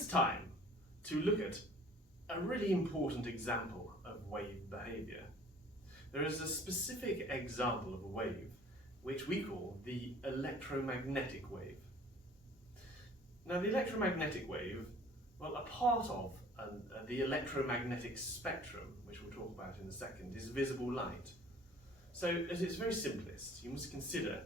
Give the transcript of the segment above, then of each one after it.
it's time to look at a really important example of wave behaviour. There is a specific example of a wave which we call the electromagnetic wave. Now, the electromagnetic wave, well, a part of the electromagnetic spectrum, which we'll talk about in a second, is visible light. So, at its very simplest, you must consider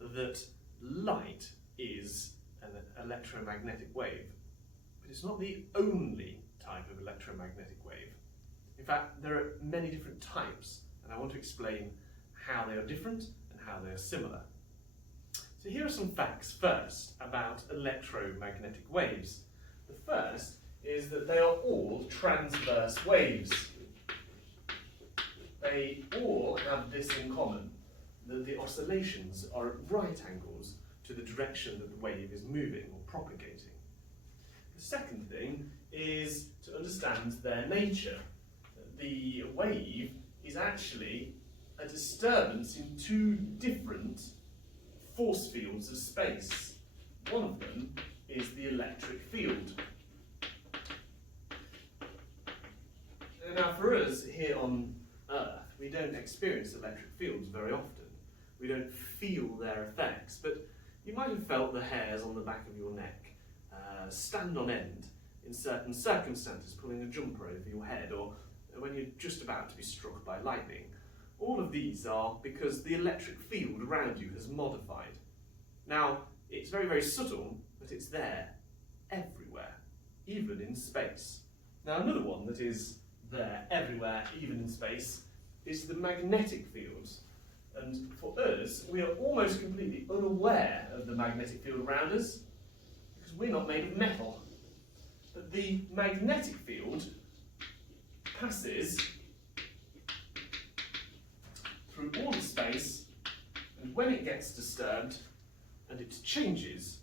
that light is an electromagnetic wave, but it's not the only type of electromagnetic wave. In fact, there are many different types, and I want to explain how they are different and how they are similar. So here are some facts first about electromagnetic waves. The first is that they are all transverse waves. They all have this in common, that the oscillations are at right angles to the direction that the wave is moving or propagating. The second thing is to understand their nature. The wave is actually a disturbance in two different force fields of space. One of them is the electric field. Now, for us here on Earth, we don't experience electric fields very often. We don't feel their effects, but you might have felt the hairs on the back of your neck stand on end in certain circumstances, pulling a jumper over your head, or when you're just about to be struck by lightning. All of these are because the electric field around you has modified. Now, it's very, very subtle, but it's there, everywhere, even in space. Now, another one that is there, everywhere, even in space, is the magnetic fields. And for us, we are almost completely unaware of the magnetic field around us because we're not made of metal. But the magnetic field passes through all of space, and when it gets disturbed and it changes,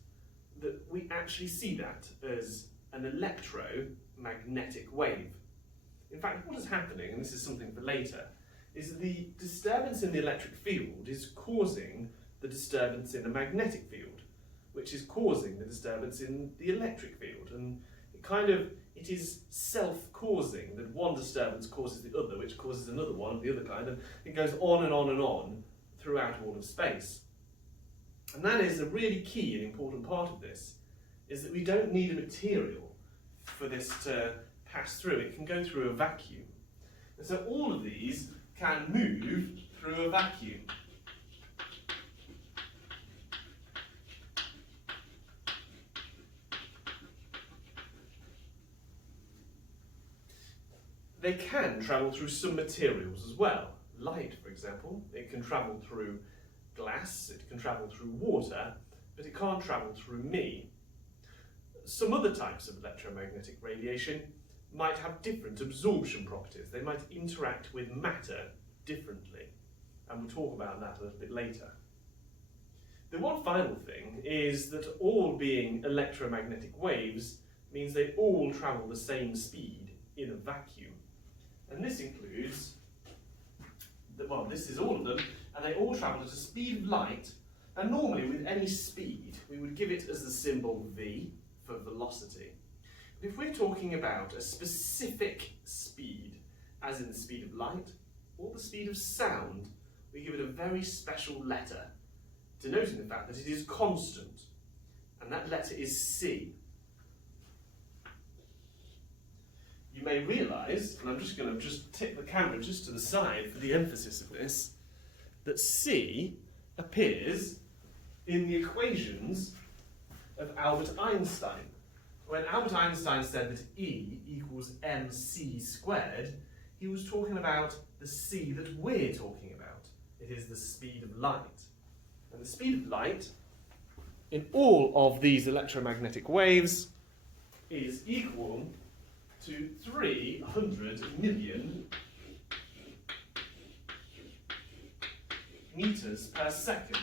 that we actually see that as an electromagnetic wave. In fact, what is happening, and this is something for later, is that the disturbance in the electric field is causing the disturbance in the magnetic field, which is causing the disturbance in the electric field. And it is self-causing, that one disturbance causes the other, which causes another one of the other kind, and it goes on and on and on throughout all of space. And that is a really key and important part of this, is that we don't need a material for this to pass through. It can go through a vacuum. And so all of these can move through a vacuum. They can travel through some materials as well. Light, for example, it can travel through glass, it can travel through water, but it can't travel through me. Some other types of electromagnetic radiation might have different absorption properties. They might interact with matter differently, and we'll talk about that a little bit later. The one final thing is that all being electromagnetic waves means they all travel the same speed in a vacuum. And this includes, this is all of them, and they all travel at a speed of light, and normally with any speed we would give it as the symbol V for velocity. But if we're talking about a specific speed, as in the speed of light, or the speed of sound, we give it a very special letter, denoting the fact that it is constant, and that letter is C. You may realise, and I'm just going to tip the camera just to the side for the emphasis of this, that C appears in the equations of Albert Einstein. When Albert Einstein said that E equals mc squared, he was talking about the C that we're talking about. It is the speed of light. And the speed of light in all of these electromagnetic waves is equal to 300 million meters per second.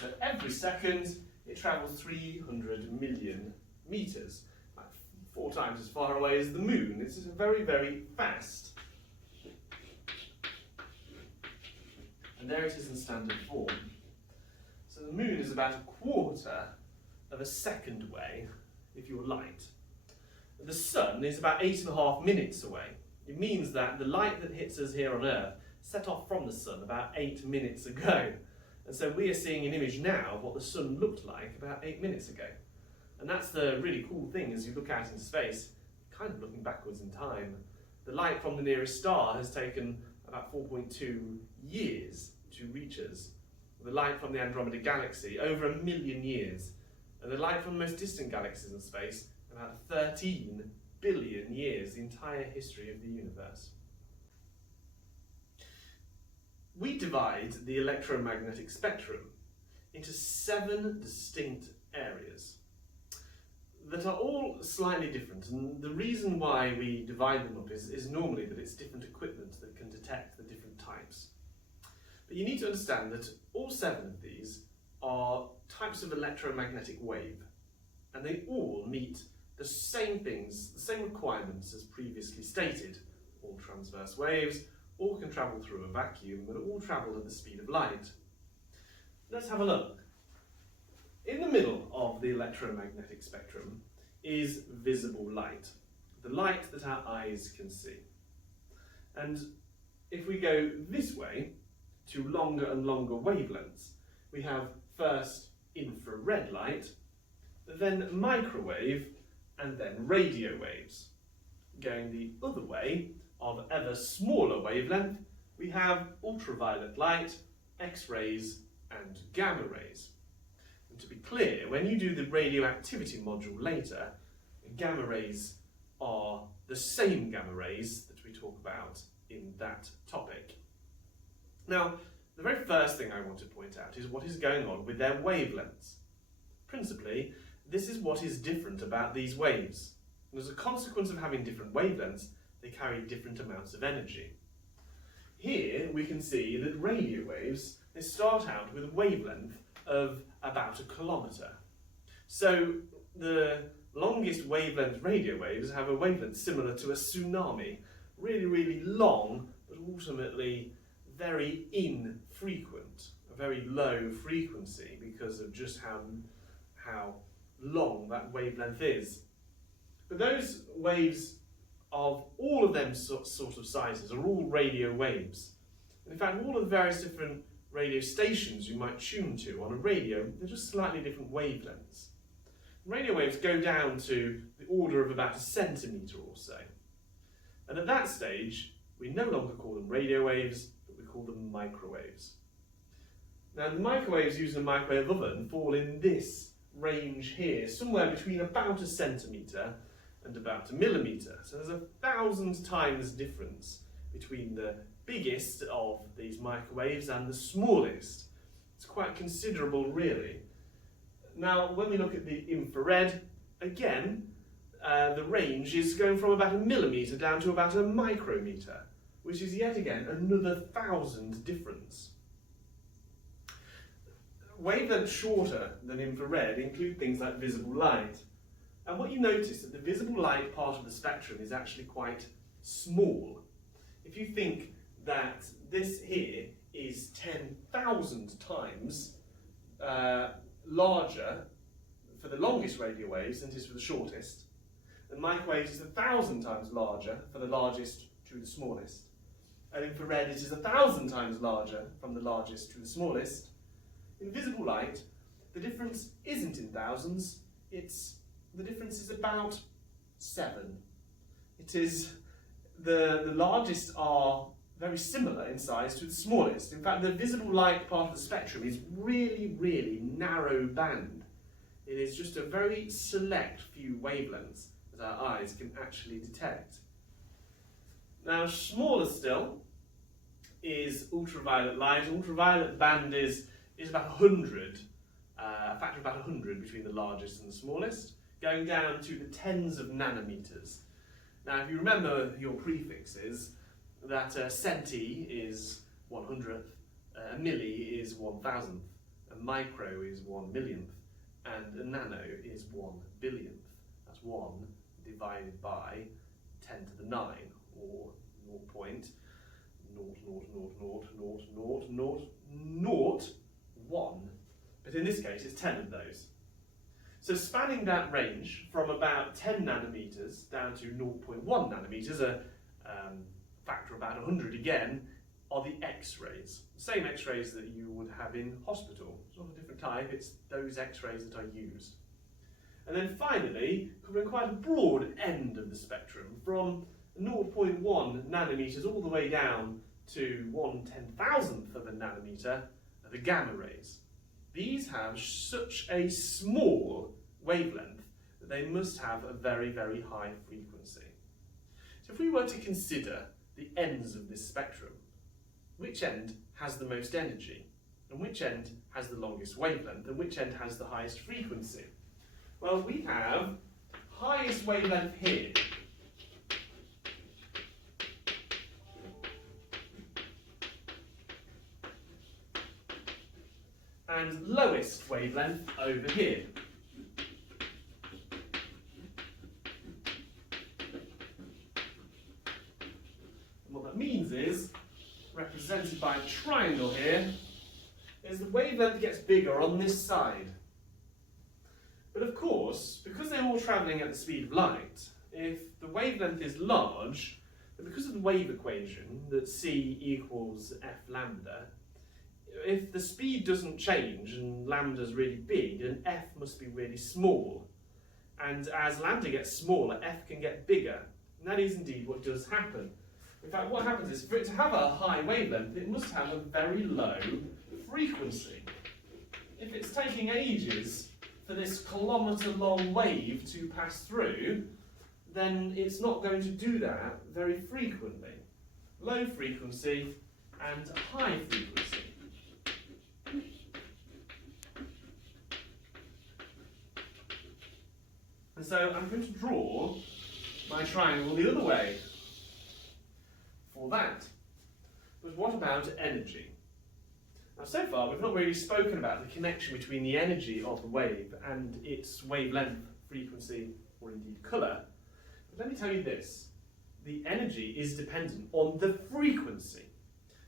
So every second it travels 300 million meters, like 4 times as far away as the moon. This is very, very fast. And there it is in standard form. So the moon is about 1/4 of a second away if you're light. The sun is about 8.5 minutes away. It means that the light that hits us here on Earth set off from the sun about 8 minutes ago. And so we are seeing an image now of what the sun looked like about 8 minutes ago. And that's the really cool thing as you look out into space, kind of looking backwards in time. The light from the nearest star has taken about 4.2 years to reach us. The light from the Andromeda Galaxy, over 1 million years. And the light from the most distant galaxies in space, about 13 billion years, the entire history of the universe. We divide the electromagnetic spectrum into 7 distinct areas that are all slightly different, and the reason why we divide them up is normally that it's different equipment that can detect the different types. But you need to understand that all 7 of these are types of electromagnetic wave, and they all meet the same things, the same requirements as previously stated. All transverse waves, all can travel through a vacuum, but all travel at the speed of light. Let's have a look. In the middle of the electromagnetic spectrum is visible light, the light that our eyes can see. And if we go this way to longer and longer wavelengths, we have first infrared light, then microwave, and then radio waves. Going the other way, of ever smaller wavelength, we have ultraviolet light, X-rays, and gamma rays. And to be clear, when you do the radioactivity module later, gamma rays are the same gamma rays that we talk about in that topic. Now, the very first thing I want to point out is what is going on with their wavelengths. Principally, this is what is different about these waves. And as a consequence of having different wavelengths, they carry different amounts of energy. Here we can see that radio waves, they start out with a wavelength of about 1 kilometre. So the longest wavelength radio waves have a wavelength similar to a tsunami. Really, really long, but ultimately very infrequent. A very low frequency because of just how long that wavelength is. But those waves of all of them sort of sizes are all radio waves. And in fact, all of the various different radio stations you might tune to on a radio, they're just slightly different wavelengths. Radio waves go down to the order of about 1 centimetre or so. And at that stage, we no longer call them radio waves, but we call them microwaves. Now, the microwaves used in a microwave oven fall in this range here, somewhere between about 1 centimetre and about 1 millimetre. So there's 1,000 times difference between the biggest of these microwaves and the smallest. It's quite considerable, really. Now, when we look at the infrared, again, the range is going from about 1 millimetre down to about 1 micrometre, which is yet again another 1,000 difference. Wavelengths shorter than infrared include things like visible light. And what you notice is that the visible light part of the spectrum is actually quite small. If you think that this here is 10,000 times larger for the longest radio waves than it is for the shortest, and microwaves is 1,000 times larger for the largest to the smallest, and infrared it is 1,000 times larger from the largest to the smallest. In visible light, the difference isn't in thousands, the difference is about 7. It is the largest are very similar in size to the smallest. In fact, the visible light part of the spectrum is really, really narrow band. It is just a very select few wavelengths that our eyes can actually detect. Now, smaller still is ultraviolet light. Ultraviolet band is about 100, a factor of about 100 between the largest and the smallest, going down to the tens of nanometers. Now, if you remember your prefixes, that centi is 100th, a milli is 1,000th, a micro is 1 millionth, and a nano is 1 billionth. That's 1 divided by 10 to the 9, or 0.000000001. But in this case, it's 10 of those. So spanning that range from about 10 nanometers down to 0.1 nanometers, a factor of about 100 again, are the X-rays. The same X-rays that you would have in hospital. It's not a different type, it's those X-rays that are used. And then finally, covering quite a broad end of the spectrum, from 0.1 nanometers all the way down to 1/10,000th of a nanometer, are the gamma rays. These have such a small wavelength that they must have a very, very high frequency. So if we were to consider the ends of this spectrum, which end has the most energy, and which end has the longest wavelength, and which end has the highest frequency? Well, we have highest wavelength here. And lowest wavelength over here. And what that means is, represented by a triangle here, is the wavelength gets bigger on this side. But of course, because they're all travelling at the speed of light, if the wavelength is large, then because of the wave equation, that c equals f lambda, if the speed doesn't change and lambda is really big, then f must be really small. And as lambda gets smaller, f can get bigger. And that is indeed what does happen. In fact, what happens is, for it to have a high wavelength, it must have a very low frequency. If it's taking ages for this kilometre-long wave to pass through, then it's not going to do that very frequently. Low frequency and high frequency. And so I'm going to draw my triangle the other way for that. But what about energy? Now, so far we've not really spoken about the connection between the energy of the wave and its wavelength, frequency, or indeed colour. But let me tell you this, the energy is dependent on the frequency.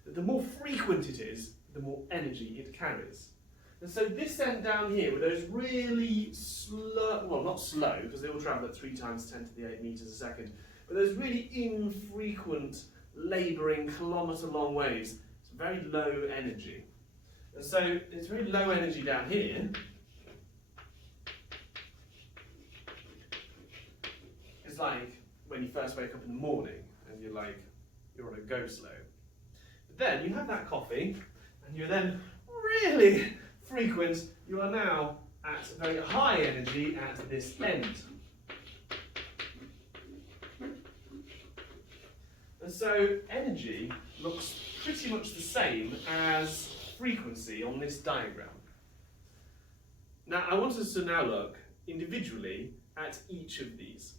The more frequent it is, the more energy it carries. And so this end down here, with those really slow, well, not slow, because they all travel at 3 times 10 to the 8 meters a second, but those really infrequent, labouring, kilometre-long waves, it's very low energy. And so it's very low energy down here. It's like when you first wake up in the morning and you're on a go slow. But then you have that coffee and you're then really frequent. You are now at very high energy at this end. And so energy looks pretty much the same as frequency on this diagram. Now I want us to now look individually at each of these.